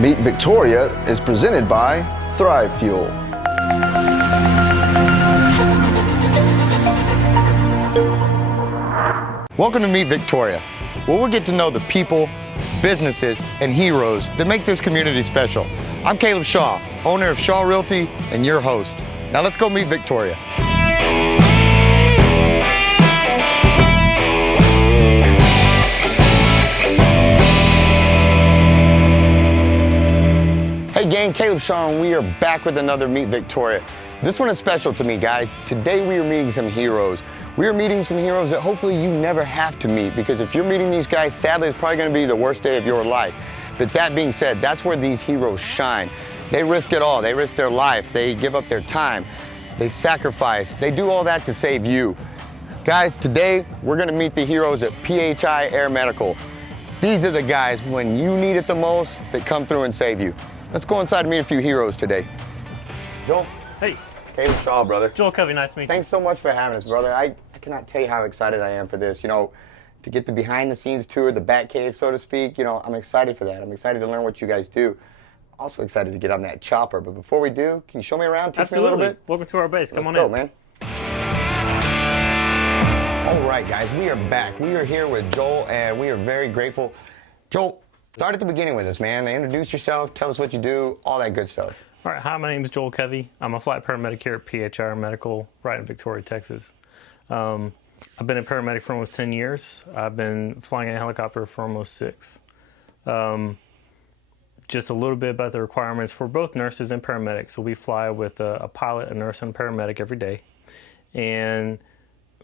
Meet Victoria is presented by Thrive Fuel. Welcome to Meet Victoria, where we'll get to know the people, businesses, and heroes that make this community special. I'm Caleb Shaw, owner of Shaw Realty and your host. Now let's go meet Victoria. Hey gang, Caleb Shaw, and we are back with another Meet Victoria. This one is special to me, guys. Today we are meeting some heroes. We are meeting some heroes that hopefully you never have to meet, because if you're meeting these guys, sadly, it's probably gonna be the worst day of your life. But that being said, that's where these heroes shine. They risk it all. They risk their lives. They give up their time. They sacrifice. They do all that to save you. Guys, today we're gonna meet the heroes at PHI Air Medical. These are the guys, when you need it the most, that come through and save you. Let's go inside and meet a few heroes today. Joel. Hey. Caleb Shaw, brother. Joel Covey, nice to meet you. Thanks so much for having us, brother. I cannot tell you how excited I am for this. You know, to get the behind the scenes tour, the Bat Cave, so to speak, you know, I'm excited for that. I'm excited to learn what you guys do. Also excited to get on that chopper. But before we do, can you show me around, teach Absolutely. me a little bit? Welcome to our base. Come on Let's in. go, man. All right, guys, we are back. We are here with Joel, and we are very grateful. Joel, start at the beginning with us, man. Introduce yourself, tell us what you do, all that good stuff. All right, hi, my name is Joel Covey. I'm a flight paramedic here at PHI Air Medical right in Victoria, Texas. I've been a paramedic for almost 10 years. I've been flying a helicopter for almost 6. Just a little bit about the requirements for both nurses and paramedics. So we fly with a pilot, a nurse, and a paramedic every day. And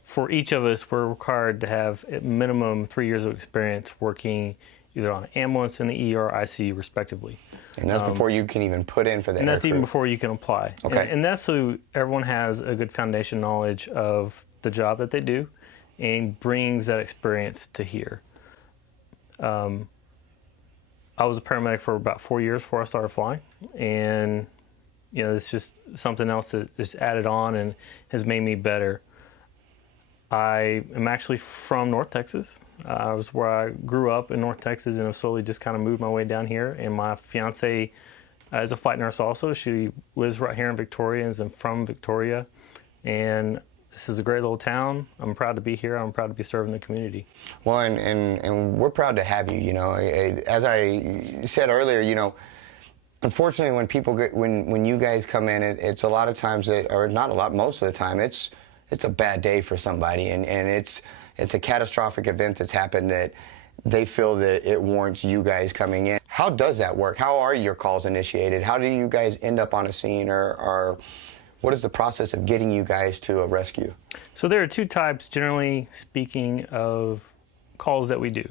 for each of us, we're required to have at minimum 3 years of experience working either on an ambulance in the ER or ICU, respectively. And that's before you can even put in for the And that's aircrew. even before you can apply. Okay. And that's so everyone has a good foundation knowledge of the job that they do and brings that experience to here. I was a paramedic for about 4 years before I started flying. And, you know, it's just something else that just added on and has made me better. I am actually from North Texas. I was where I grew up in North Texas, and I've slowly just kind of moved my way down here. And my fiance is a flight nurse also. She lives right here in Victoria and is from Victoria. And this is a great little town. I'm proud to be here. I'm proud to be serving the community. Well, and we're proud to have you. You know, as I said earlier, you know, unfortunately, when people when you guys come in, it's a lot of times that, or not a lot, most of the time, it's a bad day for somebody, and it's a catastrophic event that's happened that they feel that it warrants you guys coming in. How does that work? How are your calls initiated? How do you guys end up on a scene, or what is the process of getting you guys to a rescue? So there are two types, generally speaking, of calls that we do.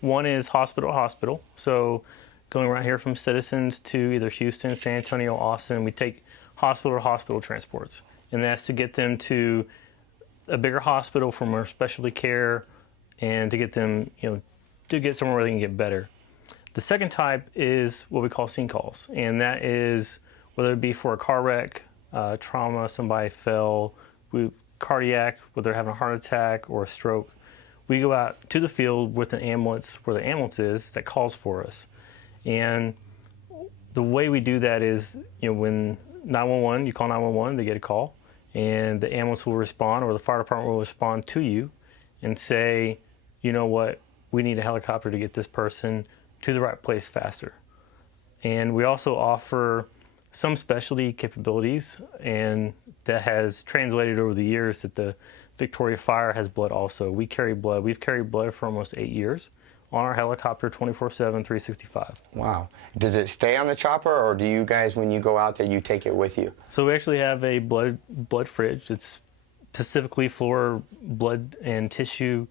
One is hospital to hospital. So going right here from Citizens to either Houston, San Antonio, Austin, we take hospital to hospital transports. And that's to get them to a bigger hospital for more specialty care and to get them, you know, to get somewhere where they can get better. The second type is what we call scene calls. And that is whether it be for a car wreck, trauma, somebody fell, cardiac, whether they're having a heart attack or a stroke. We go out to the field with an ambulance where the ambulance is that calls for us. And the way we do that is, you know, when 911, you call 911, they get a call, and the ambulance will respond, or the fire department will respond to you and say, you know what, we need a helicopter to get this person to the right place faster. And we also offer some specialty capabilities, and that has translated over the years that the Victoria Fire has blood also. We carry blood. We've carried blood for almost 8 years on our helicopter 24/7, 365. Wow. Does it stay on the chopper, or do you guys, when you go out there, you take it with you? So we actually have a blood fridge. It's specifically for blood and tissue,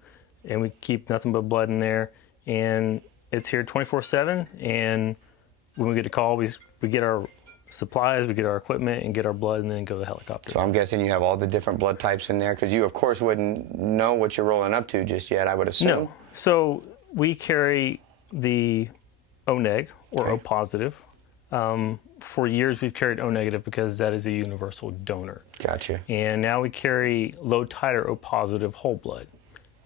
and we keep nothing but blood in there. And it's here 24/7, and when we get a call, we get our supplies, we get our equipment, and get our blood, and then go to the helicopter. So I'm guessing you have all the different blood types in there, because you, of course, wouldn't know what you're rolling up to just yet, I would assume. No. So we carry the O neg, or O positive. For years, we've carried O negative because that is a universal donor. Gotcha. And now we carry low titer O positive whole blood.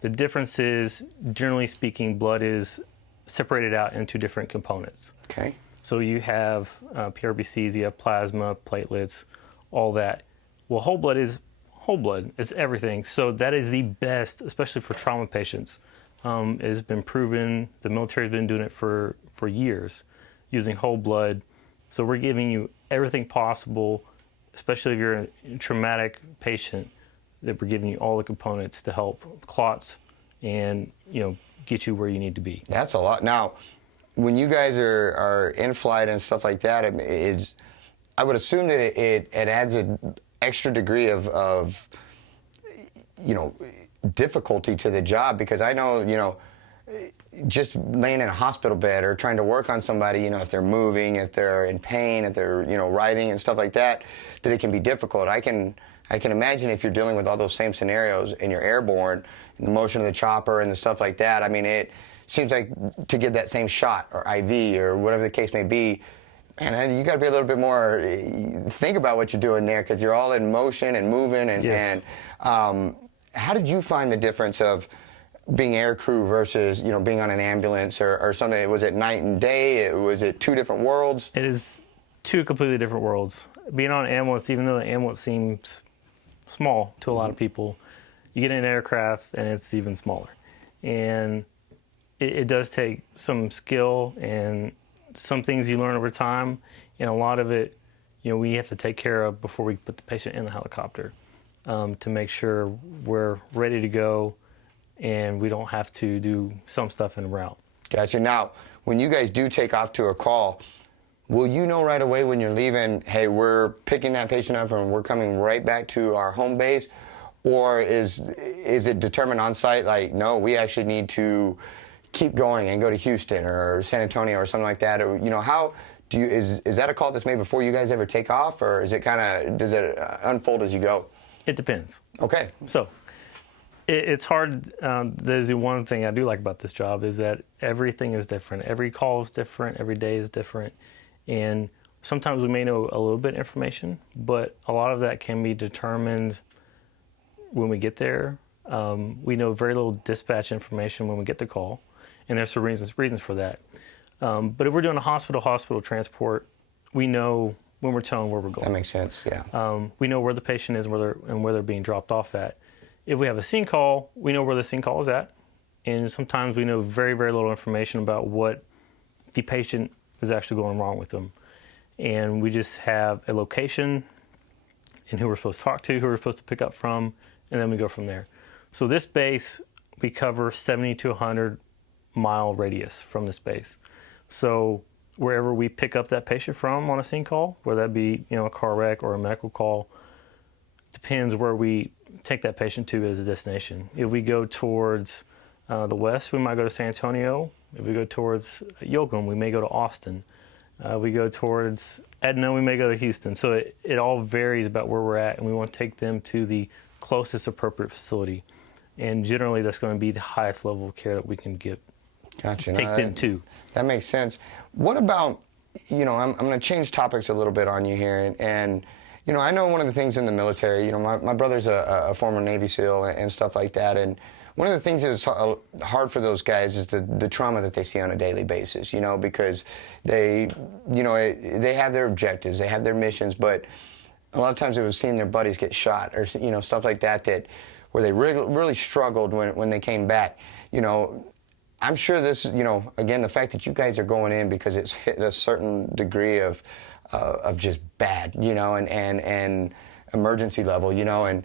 The difference is, generally speaking, blood is separated out into different components. Okay. So you have PRBCs, you have plasma, platelets, all that. Well, whole blood is whole blood. It's everything. So that is the best, especially for trauma patients. It has been proven. The military has been doing it for years, using whole blood. So we're giving you everything possible, especially if you're a traumatic patient, that we're giving you all the components to help clots and, get you where you need to be. That's a lot. Now, when you guys are in flight and stuff like that, I would assume that it adds an extra degree of difficulty to the job, because I know, just laying in a hospital bed or trying to work on somebody, if they're moving, if they're in pain, if they're, writhing and stuff like that, that it can be difficult. I can imagine if you're dealing with all those same scenarios and you're airborne, and the motion of the chopper and the stuff like that, I mean, it seems like to get that same shot or IV or whatever the case may be, man, you got to be a little bit more, think about what you're doing there, because you're all in motion and moving. Yes. And how did you find the difference of being air crew versus, being on an ambulance or something? Was it night and day? Was it two different worlds? It is two completely different worlds. Being on an ambulance, even though the ambulance seems small to a lot of people, you get in an aircraft and it's even smaller. And it does take some skill and some things you learn over time, and a lot of it, we have to take care of before we put the patient in the helicopter, to make sure we're ready to go and we don't have to do some stuff en route. Gotcha. Now, when you guys do take off to a call, will you know right away when you're leaving, hey, we're picking that patient up and we're coming right back to our home base? Or is it determined on site, like, no, we actually need to keep going and go to Houston or San Antonio or something like that? Or, how do you, is that a call that's made before you guys ever take off, or is it does it unfold as you go? It depends. Okay. So it's hard. There's the one thing I do like about this job is that everything is different. Every call is different. Every day is different. And sometimes we may know a little bit of information, but a lot of that can be determined when we get there. We know very little dispatch information when we get the call, and there's some reasons for that. But if we're doing a hospital transport, we know when we're telling where we're going. That makes sense, yeah. We know where the patient is and where they're being dropped off at. If we have a scene call, we know where the scene call is at, and sometimes we know very, very little information about what the patient is actually going wrong with them. And we just have a location and who we're supposed to talk to, who we're supposed to pick up from, and then we go from there. So this base, we cover 70 to 100 mile radius from this base. So wherever we pick up that patient from on a scene call, whether that be a car wreck or a medical call, depends where we take that patient to as a destination. If we go towards the west, we might go to San Antonio. If we go towards Yoakum, we may go to Austin. We go towards Edna, we may go to Houston. So it all varies about where we're at, and we want to take them to the closest appropriate facility. And generally, that's going to be the highest level of care that we can give. Gotcha. Take them to. That makes sense. What about, I'm going to change topics a little bit on you here. And I know one of the things in the military, my brother's a former Navy SEAL and stuff like that. And one of the things that's hard for those guys is the trauma that they see on a daily basis, because they have their objectives, they have their missions, but a lot of times it was seeing their buddies get shot or, stuff like that, where they really struggled when they came back. I'm sure this, again, the fact that you guys are going in because it's hit a certain degree of just bad, and emergency level, and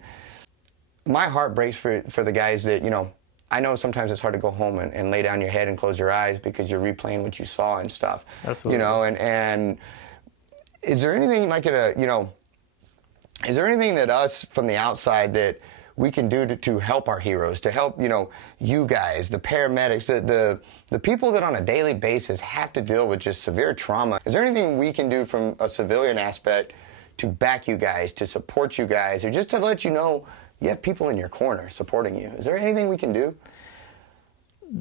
my heart breaks for the guys that, I know sometimes it's hard to go home and lay down your head and close your eyes because you're replaying what you saw and stuff. Absolutely. And is there anything like is there anything that us from the outside that we can do to help our heroes, to help, you guys, the paramedics, the people that on a daily basis have to deal with just severe trauma? Is there anything we can do from a civilian aspect to back you guys, to support you guys, or just to let you know you have people in your corner supporting you? Is there anything we can do?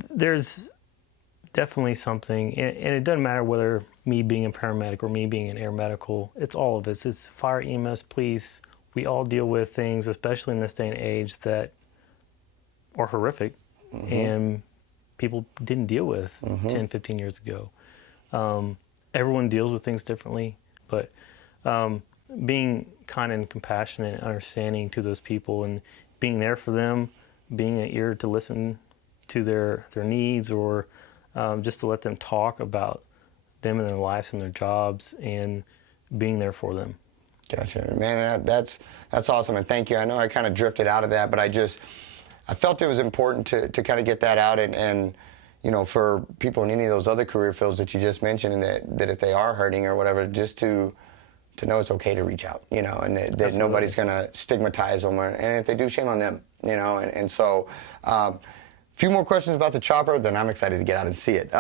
There's definitely something, and it doesn't matter whether me being a paramedic or me being an air medical, it's all of us. It's fire, EMS, police. We all deal with things, especially in this day and age, that are horrific, and people didn't deal with 10, 15 years ago. everyone deals with things differently, but being kind and compassionate and understanding to those people and being there for them, being an ear to listen to their needs, or just to let them talk about them and their lives and their jobs, and being there for them. Gotcha, man. That's awesome, and thank you. I know I kind of drifted out of that, but I felt it was important to kind of get that out, and you know, for people in any of those other career fields that you just mentioned, and that if they are hurting or whatever, just to know it's okay to reach out, you know, and that nobody's going to stigmatize them, and if they do, shame on them, you know, and so a few more questions about the chopper, then I'm excited to get out and see it.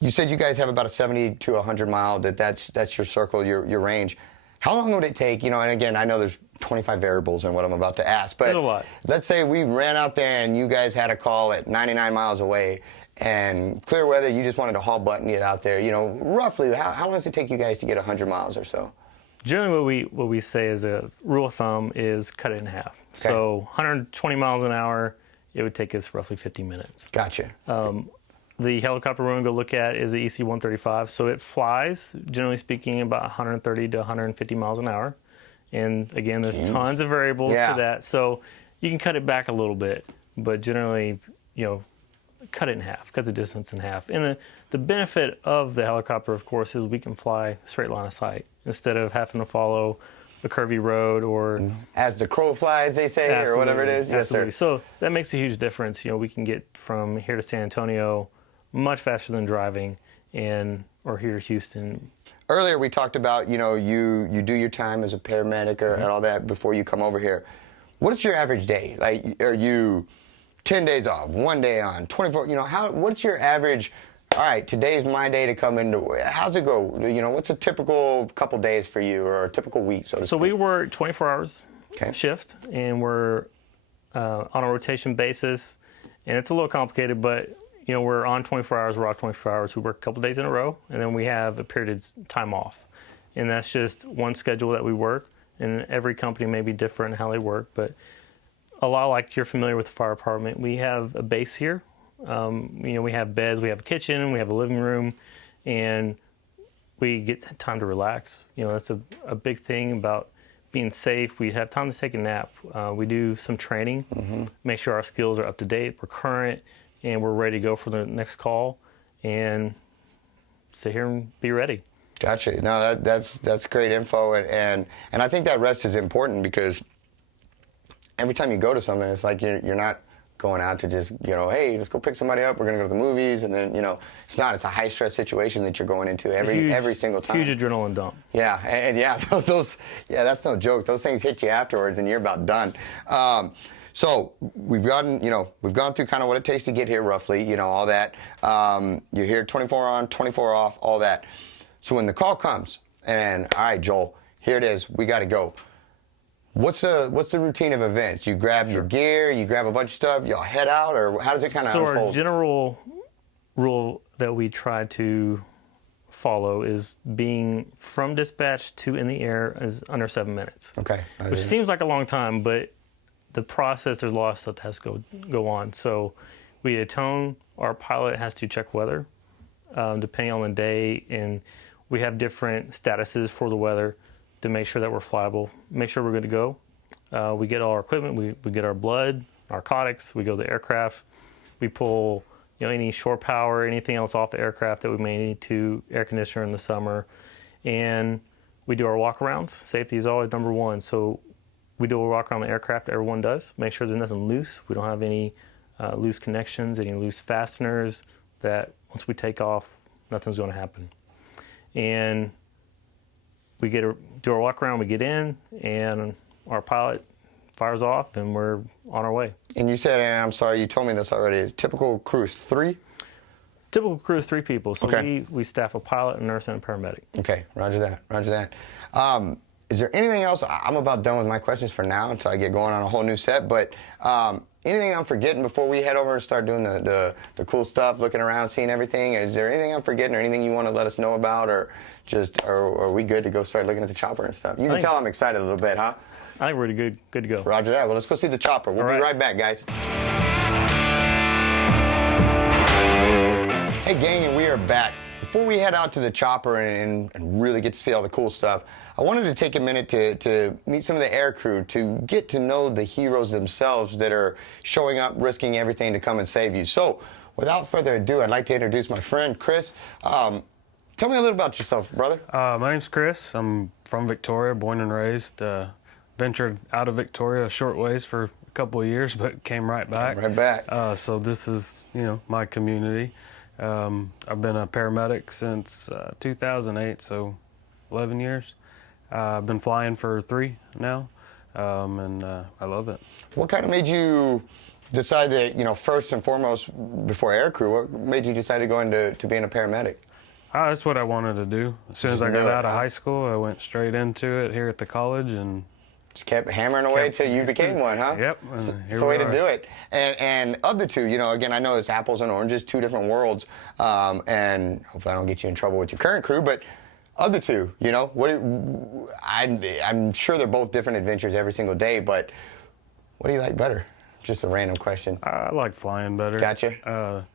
You said you guys have about a 70 to 100 mile, that's your circle, your range. How long would it take, you know, and again, I know there's 25 variables in what I'm about to ask, but There's a lot. Let's say we ran out there and you guys had a call at 99 miles away and clear weather, you just wanted to haul butt and get out there, you know, roughly, how long does it take you guys to get 100 miles or so? Generally, what we say as a rule of thumb is cut it in half. Okay. So 120 miles an hour, it would take us roughly 50 minutes. Gotcha. The helicopter we're going to go look at is the EC-135. So it flies, generally speaking, about 130 to 150 miles an hour. And again, there's tons of variables to that. So you can cut it back a little bit, but generally, you know, cut it in half, cut the distance in half. And the benefit of the helicopter, of course, is we can fly straight line of sight instead of having to follow a curvy road or... As the crow flies, they say, or whatever it is. Absolutely. Yes, sir. So that makes a huge difference. You know, we can get from here to San Antonio much faster than driving, or here to Houston. Earlier we talked about, you know, you do your time as a paramedic and all that before you come over here. What is your average day? Like, are you 10 days off, 1 day on, 24, you know, what's your average, all right, today's my day to come into, how's it go? You know, what's a typical couple days for you, or a typical week, so to speak? So we work 24 hours Okay. shift, and we're on a rotation basis, and it's a little complicated, but you know, we're on 24 hours, we're off 24 hours. We work a couple days in a row, and then we have a period of time off. And that's just one schedule that we work, and every company may be different in how they work, but a lot like you're familiar with the fire department, we have a base here. You know, we have beds, we have a kitchen, we have a living room, and we get time to relax. You know, that's a big thing about being safe. We have time to take a nap. We do some training, make sure our skills are up to date, we're current, and we're ready to go for the next call, and sit here and be ready. Gotcha. No, that's great info, and I think that rest is important, because every time you go to something, it's like you're not going out to just, you know, hey, let's go pick somebody up, we're gonna go to the movies, and then, you know, it's a high stress situation that you're going into every single time. Huge adrenaline dump. Yeah, and yeah, that's no joke. Those things hit you afterwards, and you're about done. So we've gone through kind of what it takes to get here, roughly, you know, all that. You're here 24 on, 24 off, all that. So when the call comes, and all right, Joel, here it is, we got to go. What's the routine of events? You grab your gear, you grab a bunch of stuff, y'all head out, or how does it kind of unfold? So our general rule that we try to follow is being from dispatch to in the air is under 7 minutes. Okay. Which seems like a long time, but the process, there's a lot of stuff that has to go on. So we atone, our pilot has to check weather, depending on the day, and we have different statuses for the weather to make sure that we're flyable, make sure we're good to go. We get all our equipment, we get our blood, narcotics, we go to the aircraft, we pull, you know, any shore power, anything else off the aircraft that we may need to, air conditioner in the summer, and we do our walk-arounds. Safety is always number one, so we do a walk around the aircraft, everyone does, make sure there's nothing loose. We don't have any loose connections, any loose fasteners, that once we take off, nothing's going to happen. And we do our walk around, we get in, and our pilot fires off, and we're on our way. And you said, and I'm sorry, you told me this already, typical crew is 3? Typical crew is 3 people, so okay. we staff a pilot, a nurse, and a paramedic. Okay, roger that. Is there anything else? I'm about done with my questions for now until I get going on a whole new set, but anything I'm forgetting before we head over and start doing the cool stuff, looking around, seeing everything? Is there anything I'm forgetting, or anything you want to let us know about, or are we good to go start looking at the chopper and stuff? You can tell I'm excited a little bit, huh? I think we're good to go. Roger that. Well, let's go see the chopper. We'll be right back, guys. Hey, gang, and we are back. Before before we head out to the chopper and really get to see all the cool stuff, I wanted to take a minute to meet some of the air crew, to get to know the heroes themselves that are showing up, risking everything to come and save you. So, without further ado, I'd like to introduce my friend, Chris. Tell me a little about yourself, brother. My name's Chris. I'm from Victoria, born and raised. Ventured out of Victoria a short ways for a couple of years, but came right back. Right back. So this is, my community. I've been a paramedic since 2008, so 11 years. I've been flying for 3 now, and I love it. What kind of made you decide that, first and foremost, before air crew, what made you decide to go into being a paramedic? That's what I wanted to do. As soon as I got out of high school, I went straight into it here at the college and just kept hammering away till you became one, huh? Yep. It's the way to do it. And of the two, again, I know it's apples and oranges, 2 different worlds. And hopefully I don't get you in trouble with your current crew, but of the two, I'm sure they're both different adventures every single day, but what do you like better? Just a random question. I like flying better. Gotcha.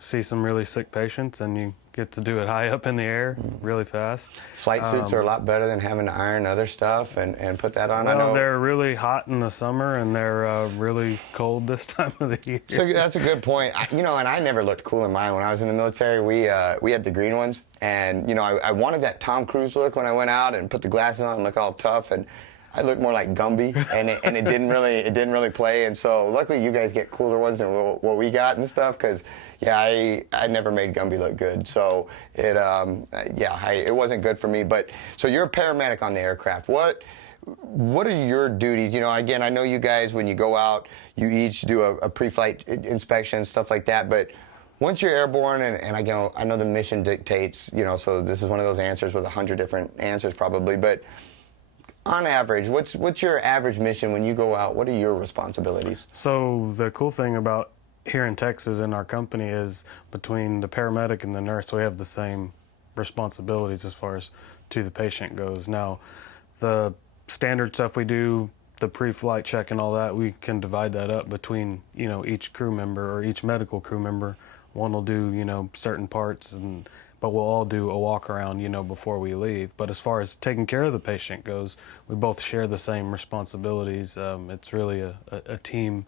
See some really sick patients, and you get to do it high up in the air really fast. Flight suits are a lot better than having to iron other stuff and put that on. Well, I know they're really hot in the summer, and they're really cold this time of the year. So that's a good point. And I never looked cool in mine. When I was in the military, we had the green ones, and I wanted that Tom Cruise look when I went out and put the glasses on and look all tough, and I looked more like Gumby, and it didn't really play. And so luckily you guys get cooler ones than what we got and stuff, because I never made Gumby look good. So it wasn't good for me. But so you're a paramedic on the aircraft. What are your duties? Again, I know you guys, when you go out, you each do a pre-flight inspection, stuff like that. But once you're airborne, and I know the mission dictates, so this is one of those answers with 100 different answers probably, but on average, what's your average mission when you go out? What are your responsibilities? So the cool thing about here in Texas in our company is between the paramedic and the nurse, we have the same responsibilities as far as to the patient goes. Now, the standard stuff we do, the pre-flight check and all that, we can divide that up between, each crew member or each medical crew member. One will do, certain parts, but we'll all do a walk around, before we leave. But as far as taking care of the patient goes, we both share the same responsibilities. It's really a team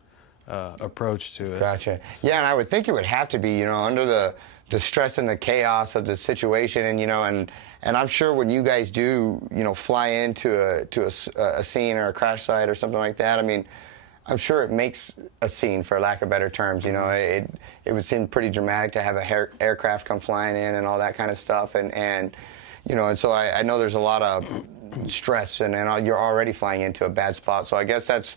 approach to it. Gotcha. Yeah, and I would think it would have to be, under the stress and the chaos of the situation, and I'm sure when you guys do, fly into a scene or a crash site or something like that, I'm sure it makes a scene, for lack of better terms. It would seem pretty dramatic to have a aircraft come flying in and all that kind of stuff, and so I know there's a lot of stress, and you're already flying into a bad spot. So I guess that's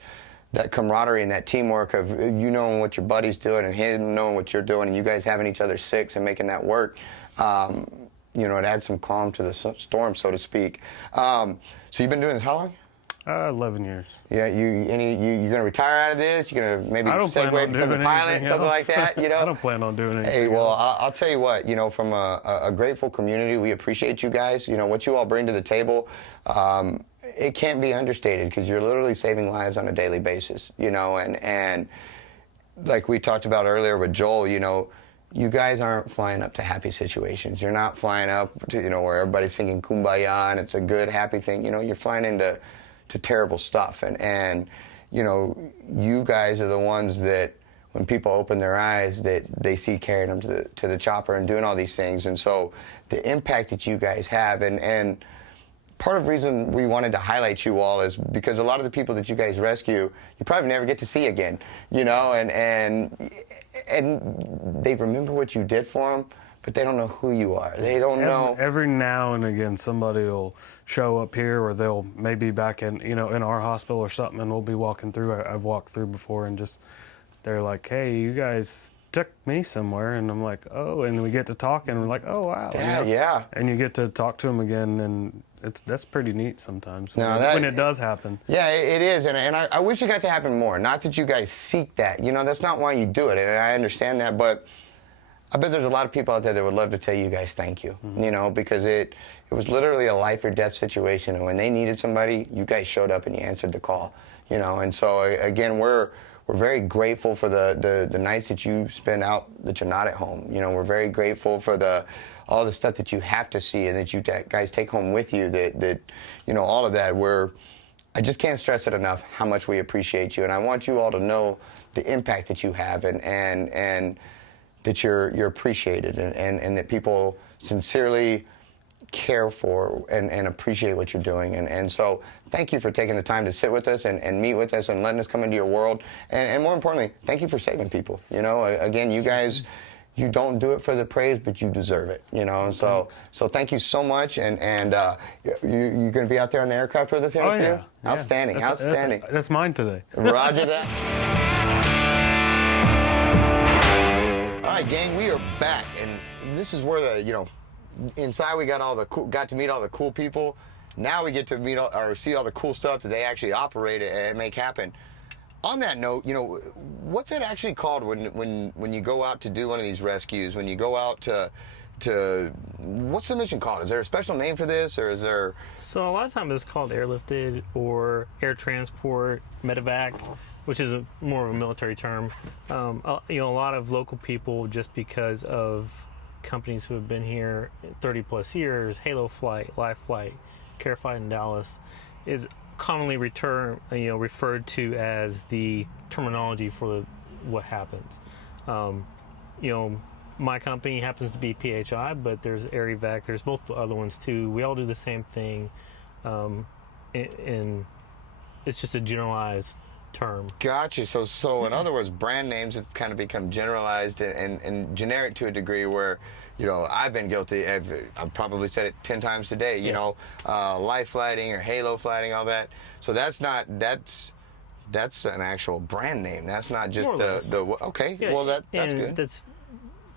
that camaraderie and that teamwork of knowing what your buddy's doing and him knowing what you're doing, and you guys having each other's six and making that work. It adds some calm to the storm, so to speak. So you've been doing this how long? 11 years. Yeah, you're gonna retire out of this? You're gonna maybe segue become a pilot, something like that? I don't plan on doing anything. Hey, well, I'll tell you what. From a grateful community, we appreciate you guys. What you all bring to the table, it can't be understated, because you're literally saving lives on a daily basis. And like we talked about earlier with Joel, you guys aren't flying up to happy situations. You're not flying up to where everybody's singing Kumbaya and it's a good happy thing. You're flying into terrible stuff, and you guys are the ones that when people open their eyes, that they see carrying them to the chopper and doing all these things. And so the impact that you guys have, and part of the reason we wanted to highlight you all is because a lot of the people that you guys rescue, you probably never get to see again, and they remember what you did for them, but they don't know who you are. They don't know. Every now and again, somebody will show up here, or they'll maybe back in, in our hospital or something, and we'll be walking through. I've walked through before, and they're like, "Hey, you guys took me somewhere," and I'm like, "Oh," and we get to talk, and we're like, "Oh, wow." Yeah. And you get to talk to them again, and that's pretty neat sometimes when it does happen. Yeah, it is, and I wish it got to happen more. Not that you guys seek that, that's not why you do it, and I understand that, but I bet there's a lot of people out there that would love to tell you guys thank you, because it was literally a life or death situation, and when they needed somebody, you guys showed up and you answered the call, and so again, we're We're very grateful for the nights that you spend out that you're not at home. You know, we're very grateful for all the stuff that you have to see and that you guys take home with you. That you know, all of that. I just can't stress it enough how much we appreciate you, and I want you all to know the impact that you have, and that you're appreciated, and that people sincerely care for and appreciate what you're doing. And so thank you for taking the time to sit with us and meet with us and letting us come into your world. And more importantly, thank you for saving people. You know, again, you guys, you don't do it for the praise, but you deserve it, you know. And so thank you so much. And you're going to be out there on the aircraft with us here? Oh, yeah. Outstanding, outstanding. That's mine today. Roger that. All right, gang, we are back. And this is where inside we got got to meet all the cool people. Now we get to meet or see all the cool stuff that they actually operate and make happen. On that note, you know, what's it actually called when you go out to do one of these rescues? When you go out to what's the mission called? Is there a special name for this, or is there? So a lot of times it's called airlifted or air transport, medevac, which is more of a military term. You know, a lot of local people, just because of companies who have been here 30 plus years, Halo Flight, Life Flight, Care Flight in Dallas, is commonly referred to as the terminology for what happens. You know, my company happens to be PHI, but there's Air Evac, there's multiple other ones too. We all do the same thing, and it's just a generalized term. Gotcha. So in other words, brand names have kind of become generalized and generic to a degree where, you know, I've been guilty. I've probably said it 10 times today. You know, Life Flighting or Halo Flighting, all that. So that's an actual brand name. That's not just okay. Yeah, well, that's and good. That's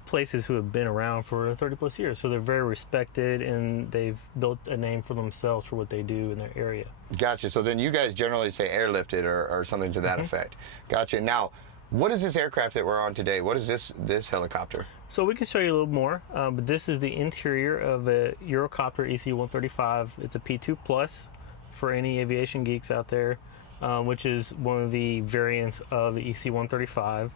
places who have been around for 30 plus years, so they're very respected and they've built a name for themselves for what they do in their area. Gotcha. So then you guys generally say airlifted or something to that effect. Gotcha. Now, what is this aircraft that we're on today? What is this helicopter? So we can show you a little more, but this is the interior of a Eurocopter EC-135. It's a P2 Plus for any aviation geeks out there, which is one of the variants of the EC-135.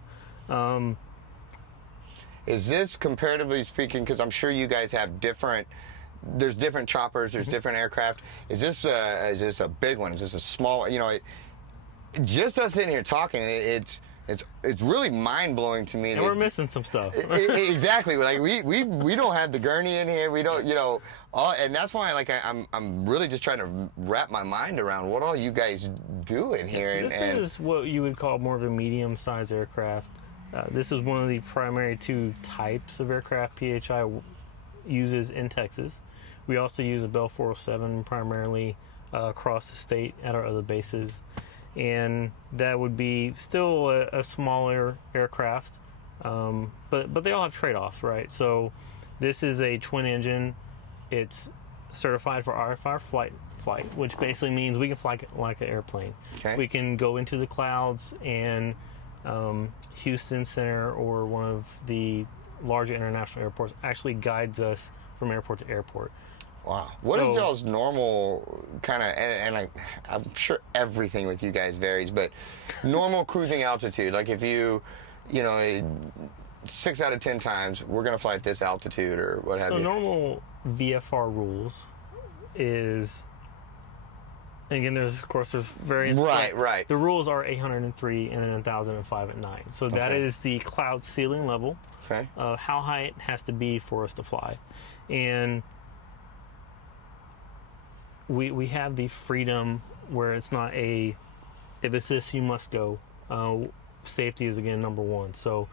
Is this, comparatively speaking, because I'm sure you guys have there's different choppers, there's different aircraft. Is this a big one? Is this a small? You know, just us sitting here talking, it's really mind blowing to me. And we're missing some stuff. Exactly. Like we don't have the gurney in here. We don't, you know, and that's why I'm really just trying to wrap my mind around what all you guys do in here. This is what you would call more of a medium sized aircraft. This is one of the primary two types of aircraft PHI uses in Texas. We also use a Bell 407 primarily across the state at our other bases. And that would be still a smaller aircraft, but they all have trade-offs, right? So this is a twin engine. It's certified for RFR flight, which basically means we can fly like an airplane. Okay. We can go into the clouds, and Houston Center or one of the larger international airports actually guides us from airport to airport. Wow. What is y'all's normal kind of, and I'm sure everything with you guys varies, but normal cruising altitude, like if you know, 6 out of 10 times, we're going to fly at this altitude or what have you. So normal VFR rules is, and again, there's variants. Right. The rules are 803 and then 1005 at night. So that is the cloud ceiling level of how high it has to be for us to fly. And we have the freedom where it's not if it's this, you must go. Safety is, again, number one. So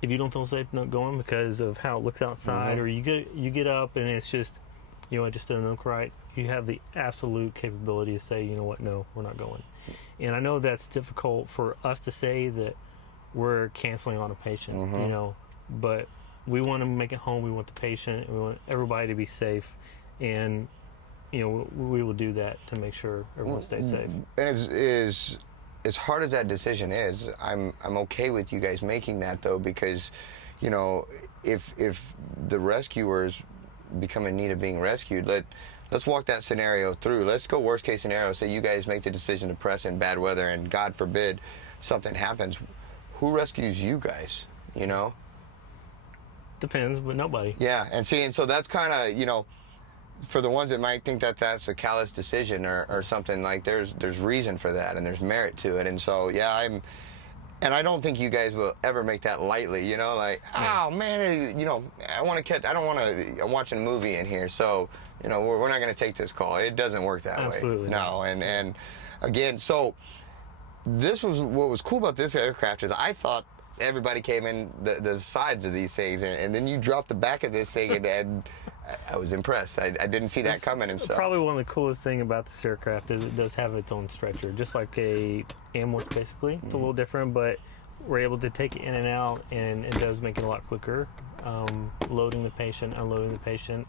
if you don't feel safe not going because of how it looks outside, or you get up and it's just, you know, it just doesn't look right, you have the absolute capability to say, you know what, no, we're not going. And I know that's difficult for us to say that we're canceling on a patient, you know, but we want to make it home. We want the patient, we want everybody to be safe, and you know, we will do that to make sure everyone stays safe. And as hard as that decision is, I'm okay with you guys making that, though, because, you know, if the rescuers become in need of being rescued. Let's walk that scenario through. Let's go worst case scenario. Say you guys make the decision to press in bad weather, and God forbid something happens. Who rescues you guys? You know? Depends, but nobody. Yeah, and so that's kind of, you know, for the ones that might think that that's a callous decision or something, like there's reason for that and there's merit to it. And so, yeah, and I don't think you guys will ever make that lightly, you know, like, oh man, you know, I'm watching a movie in here, so, you know, we're not going to take this call. It doesn't work that Absolutely way. No, and again, so this was what was cool about this aircraft is I thought everybody came in the sides of these things, and then you dropped the back of this thing, and I was impressed. I didn't see that coming, and so probably one of the coolest thing about this aircraft is it does have its own stretcher, just like a ambulance basically. It's a little different, but we're able to take it in and out, and it does make it a lot quicker, loading the patient, unloading the patient.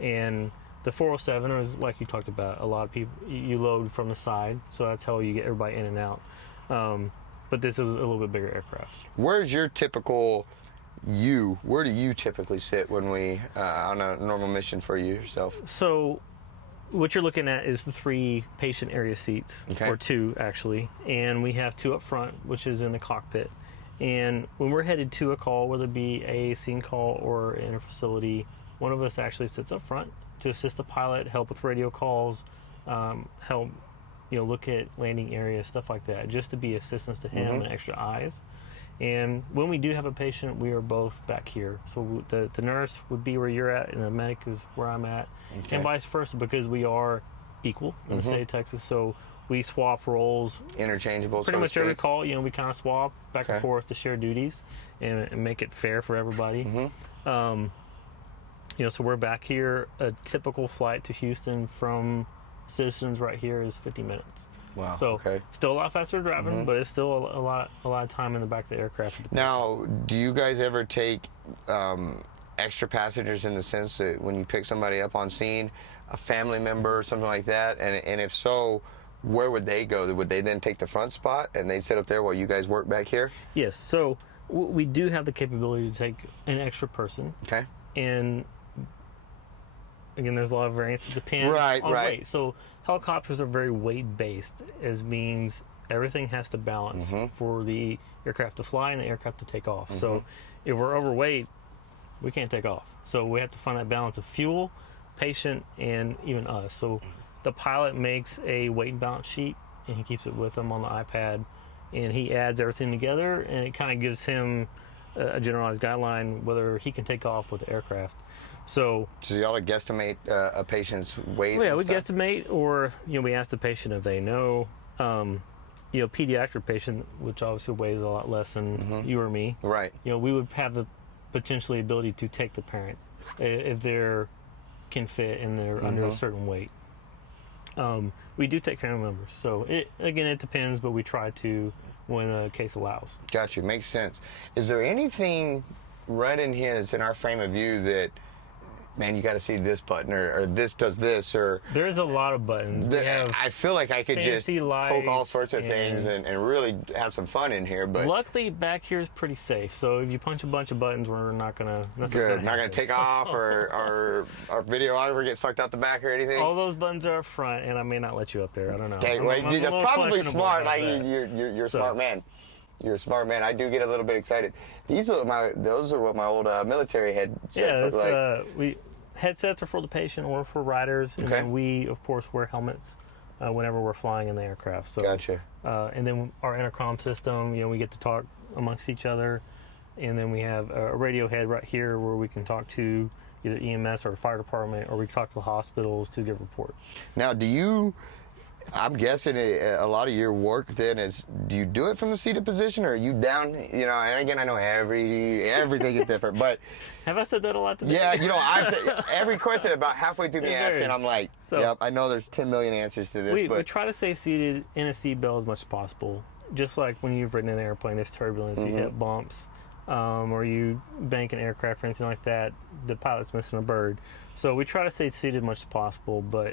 And the 407 is, like you talked about, a lot of people, you load from the side, so that's how you get everybody in and out. But this is a little bit bigger aircraft. Where's your typical where do you typically sit when we on a normal mission for yourself? So what you're looking at is the 3 patient area seats, Okay. or 2 actually, and we have 2 up front, which is in the cockpit. And when we're headed to a call, whether it be a scene call or in a facility, one of us actually sits up front to assist the pilot, help with radio calls, help, you know, look at landing areas, stuff like that, just to be assistance to him and extra eyes. And when we do have a patient, we are both back here. So the nurse would be where you're at, and the medic is where I'm at, and vice versa, because we are equal in the state of Texas. So we swap roles. Interchangeable, Pretty so to much every speak. call, you know, we kind of swap back and forth to share duties and make it fair for everybody. You know, so we're back here. A typical flight to Houston from Citizens right here is 50 minutes. Wow. So still a lot faster driving, but it's still a lot of time in the back of the aircraft. Now, do you guys ever take extra passengers in the sense that when you pick somebody up on scene, a family member or something like that, and if so, where would they go? Would they then take the front spot and they'd sit up there while you guys work back here? Yes. So we do have the capability to take an extra person. Okay. And again, there's a lot of variance. It depends on weight. So helicopters are very weight-based, as means everything has to balance for the aircraft to fly and the aircraft to take off. So if we're overweight, we can't take off. So we have to find that balance of fuel, patient, and even us. So the pilot makes a weight and balance sheet, and he keeps it with him on the iPad, and he adds everything together, and it kind of gives him a generalized guideline whether he can take off with the aircraft. So y'all would guesstimate a patient's weight? Well, yeah, and we stuff? guesstimate, or we ask the patient if they know. Pediatric patient, which obviously weighs a lot less than you or me. Right. We would have the potentially ability to take the parent if they're can fit and they're under a certain weight. We do take family members, so it depends, but we try to when the case allows. Gotcha. Makes sense. Is there anything right in here that's in our frame of view that, man, you got to see this button, or this does this, or there's a lot of buttons. I feel like I could just poke all sorts of things and really have some fun in here. But luckily, back here is pretty safe. So if you punch a bunch of buttons, we're not gonna. Good. Not gonna take off, or our videographer get sucked out the back or anything. All those buttons are up front, and I may not let you up there. I don't know. Okay, you're probably smart. Like you're a smart man. You're a smart man. I do get a little bit excited. Those are what my old military headsets look like. Headsets are for the patient or for riders, and then we, of course, wear helmets whenever we're flying in the aircraft. So, gotcha. And then our intercom system, we get to talk amongst each other, and then we have a radio head right here where we can talk to either EMS or the fire department, or we can talk to the hospitals to give reports. Now, I'm guessing a lot of your work then is, do you do it from the seated position, or are you down, and again, I know everything is different, but. Have I said that a lot today? Yeah, I've said every question about halfway through me asking, I'm like, yep, I know there's 10 million answers to this. We try to stay seated in a seatbelt as much as possible. Just like when you've ridden an airplane, there's turbulence, you hit bumps, or you bank an aircraft or anything like that, the pilot's missing a bird. So we try to stay seated as much as possible, but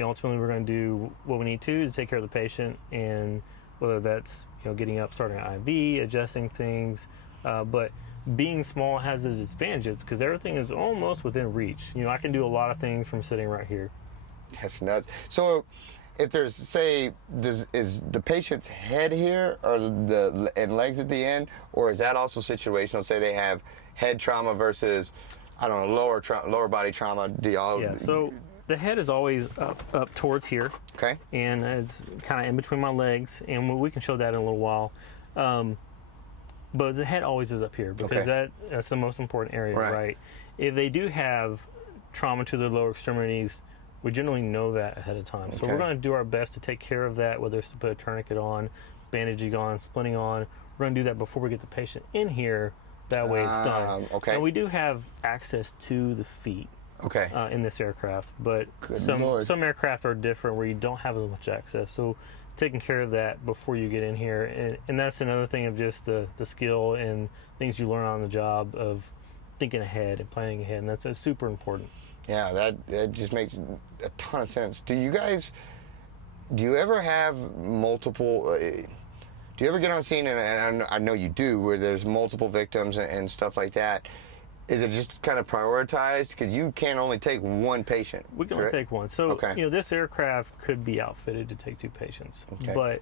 ultimately we're going to do what we need to take care of the patient, and whether that's getting up, starting an IV, adjusting things, but being small has its advantages because everything is almost within reach. You know, I can do a lot of things from sitting right here. That's nuts. So if there's, say, is the patient's head here or and legs at the end, or is that also situational? Say they have head trauma versus, I don't know, lower body trauma. Yeah, so the head is always up towards here. Okay. And it's kind of in between my legs, and we can show that in a little while. But the head always is up here because that's the most important area, right? If they do have trauma to the lower extremities, we generally know that ahead of time. So we're going to do our best to take care of that, whether it's to put a tourniquet on, bandaging on, splinting on. We're going to do that before we get the patient in here. That way it's done. Okay. And we do have access to the feet in this aircraft, but some aircraft are different where you don't have as much access. So taking care of that before you get in here, and that's another thing of just the skill and things you learn on the job of thinking ahead and planning ahead, and that's super important. Yeah, that just makes a ton of sense. Do you ever have multiple, do you ever get on scene, and I know you do, where there's multiple victims and stuff like that? Is it just kind of prioritized? Because you can only take one patient. We can only take one. So, you know, this aircraft could be outfitted to take 2 patients. But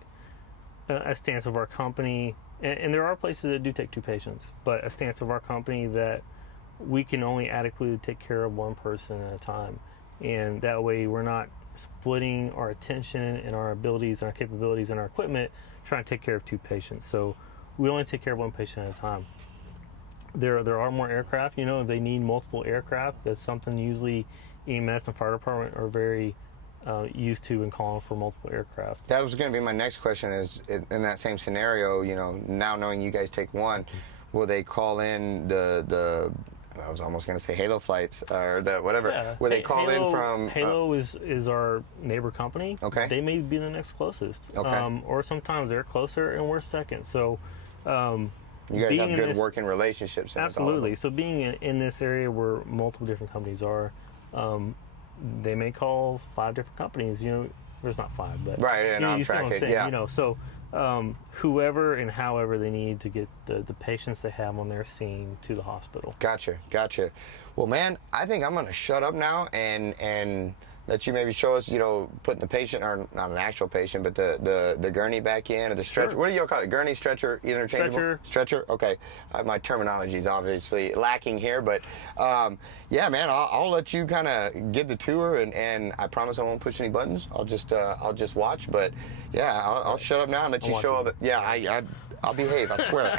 a stance of our company, and there are places that do take 2 patients, but a stance of our company that we can only adequately take care of 1 person at a time. And that way we're not splitting our attention and our abilities and our capabilities and our equipment trying to take care of 2 patients. So we only take care of 1 patient at a time. There are more aircraft, you know, if they need multiple aircraft, that's something usually EMS and fire department are very used to and calling for multiple aircraft. That was going to be my next question, is in that same scenario, you know, now knowing you guys take 1, will they call in the I was almost going to say Halo flights or the whatever. Yeah. Will they call in from? Halo is our neighbor company. Okay. They may be the next closest. Okay. Or sometimes they're closer and we're second. So. You guys have good working relationships. Absolutely. So being in this area where multiple different companies are, they may call 5 different companies. You know, there's not 5, but and I'm tracking. Yeah. You know, so whoever and however they need to get the patients they have on their scene to the hospital. Gotcha. Well, man, I think I'm going to shut up now and let you maybe show us, you know, putting the patient, or not an actual patient, but the gurney back in, or the stretcher. Sure. What do you call it? Gurney, stretcher, interchangeable? Stretcher. Okay. My terminology is obviously lacking here, but yeah, man, I'll let you kind of get the tour, and I promise I won't push any buttons. I'll just watch, but yeah, I'll shut up now and let you show all the. Yeah, I'll behave. I swear.